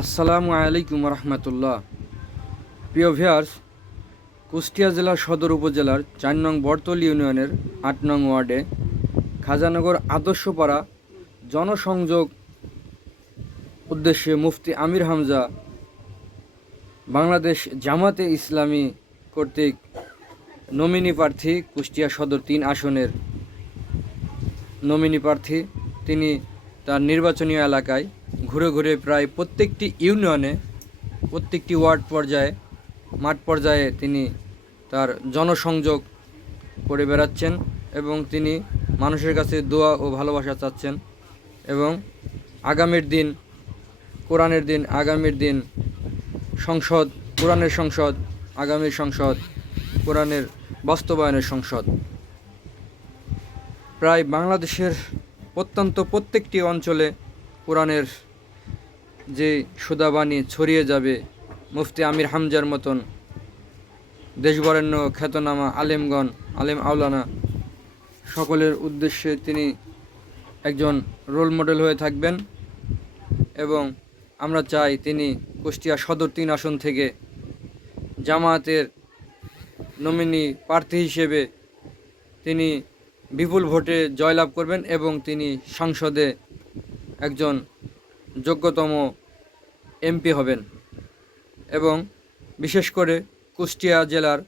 আসসালামু আলাইকুম রহমতুল্লাহ। প্রিয় ভিয়ার্স কুষ্টিয়া জেলার সদর উপজেলার চার নং বরতল ইউনিয়নের আট নং ওয়ার্ডে খাজানগর আদর্শপাড়া জনসংযোগ উদ্দেশ্যে মুফতি আমির হামজা বাংলাদেশ জামাতে ইসলামী কর্তৃক নমিনি প্রার্থী কুষ্টিয়া সদর তিন আসনের নমিনি প্রার্থী। তিনি তার নির্বাচনী এলাকায় ঘুরে ঘুরে প্রায় প্রত্যেকটি ইউনিয়নে, প্রত্যেকটি ওয়ার্ড পর্যায়ে, মাঠ পর্যায়ে তিনি তার জনসংযোগ করে বেড়াচ্ছেন এবং তিনি মানুষের কাছে দোয়া ও ভালোবাসা চাচ্ছেন এবং আগামীর দিন, কোরআনের দিন, আগামীর দিন সংসদ, কোরআনের সংসদ আগামী সংসদ, কোরআনের বাস্তবায়নের সংসদ। প্রায় বাংলাদেশের অত্যন্ত প্রত্যেকটি অঞ্চলে কোরআনের যে সুদাবাণী ছড়িয়ে যাবে, মুফতি আমির হামজার মতন দেশবরেণ্য খ্যাতনামা আলেমগণ, আলেম আওলানা সকলের উদ্দেশ্যে তিনি একজন রোল মডেল হয়ে থাকবেন এবং আমরা চাই তিনি কুষ্টিয়া সদর তিন আসন থেকে জামায়াতের নমিনি প্রার্থী হিসেবে তিনি বিপুল ভোটে জয়লাভ করবেন এবং তিনি সংসদে একজন যোগ্যতম এমপি হবেন এবং বিশেষ করে কুষ্টিয়া জেলার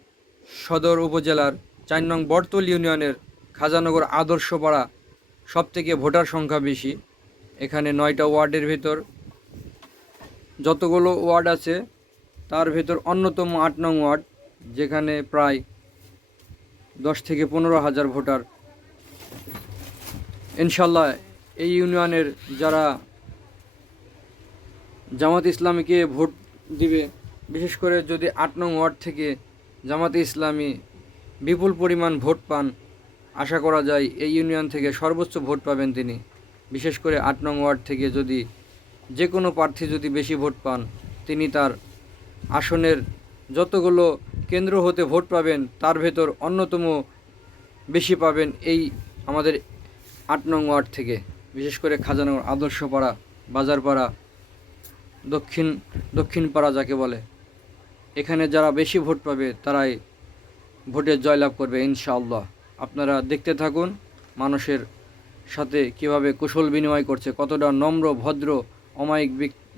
সদর উপজেলার চার নং বর্তল ইউনিয়নের খাজানগর আদর্শপাড়া সবথেকে ভোটার সংখ্যা বেশি। এখানে নয়টা ওয়ার্ডের ভিতর। যতগুলো ওয়ার্ড আছে, তার ভিতর অন্যতম আট নং ওয়ার্ড, যেখানে প্রায় দশ থেকে পনেরো হাজার ভোটার। ইনশাল্লাহ এই ইউনিয়নের যারা জামাত ইসলামীকে ভোট দিবে, বিশেষ করে যদি আট নং ওয়ার্ড থেকে জামাতে ইসলামী বিপুল পরিমাণ ভোট পান আশা করা যায় এই ইউনিয়ন থেকে সর্বোচ্চ ভোট পাবেন তিনি। বিশেষ করে আট নং ওয়ার্ড থেকে যদি যে কোনো প্রার্থী যদি বেশি ভোট পান, তিনি তার আসনের যতগুলো কেন্দ্র হতে ভোট পাবেন, তার ভেতর অন্যতম বেশি পাবেন এই আমাদের আট নং ওয়ার্ড থেকে। বিশেষ করে খাজানগর আদর্শপাড়া, বাজারপাড়া, দক্ষিণ, দক্ষিণপাড়া যাকে বলে। এখানে যারা বেশি ভোট পাবে, তারাই ভোটে জয়লাভ করবে ইনশাআল্লাহ। আপনারা দেখতে থাকুন মানুষের সাথে কীভাবে কুশল বিনিময় করছে, কতটা নম্র, ভদ্র, অমায়িক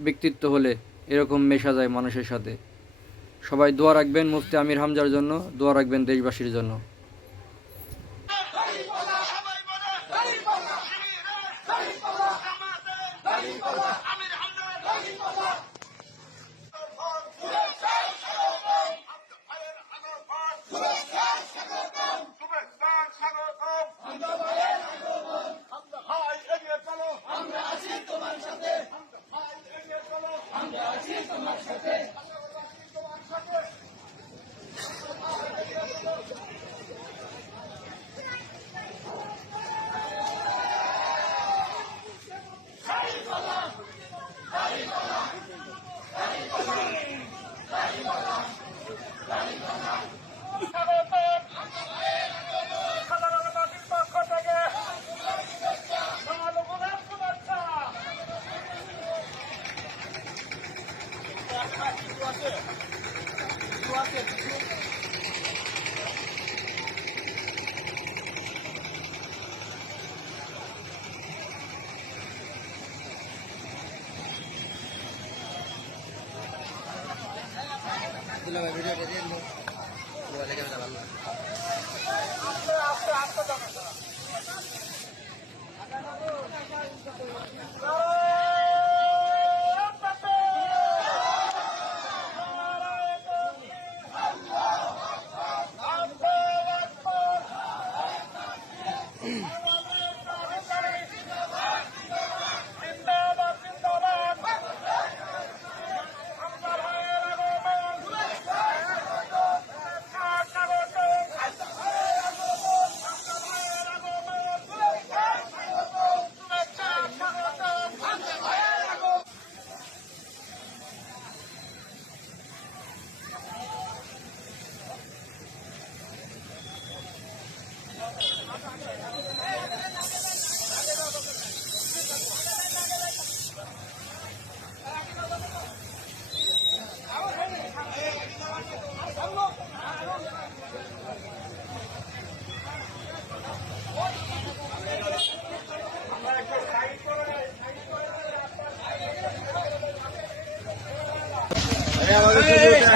ব্যক্তিত্ব হলে এরকম মেশা যায় মানুষের সাথে। সবাই দোয়া রাখবেন মুফতি আমির হামজার জন্য, দোয়া রাখবেন দেশবাসীর জন্য। আছি তোমার সাথে আমরা আছি তোমার সাথে। আস্তে আস্তে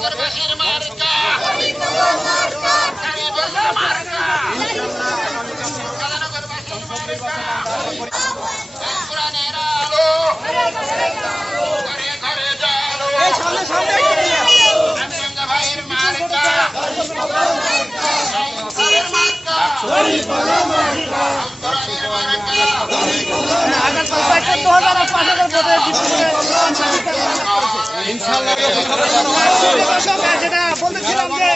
গাজীনগরবাসীর মার্কা গাজীবাসীর মার্কা গাজীনগরবাসীর মার্কা কোরআনের আলো ঘরে ঘরে জালো রামচন্দ্র ভাইয়ের মার্কা ভাইয়ের মার্কা কোরআনের মার্কা যেটা বলতেছিলাম যে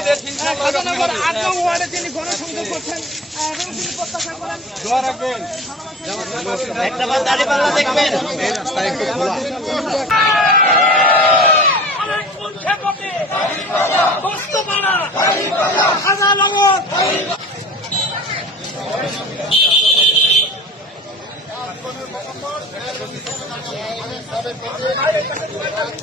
খাজানগর আট নং ওয়ার্ডে তিনি গণসংযোগ করছেন এবং তিনি প্রত্যাশা করেন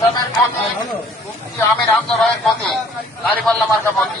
সবের প্রতি আমি রামদা ভাইয়ের প্রতি দাঁড়িপাল্লা মার্কা প্রতি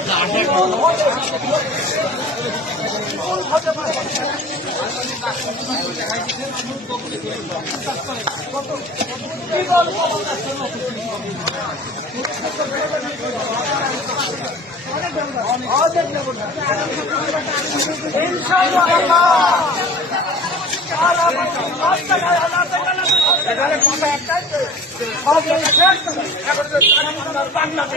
ইসলামী জিন্দাবাদ জিন্দাবাদ আগমন ইনশাআল্লাহ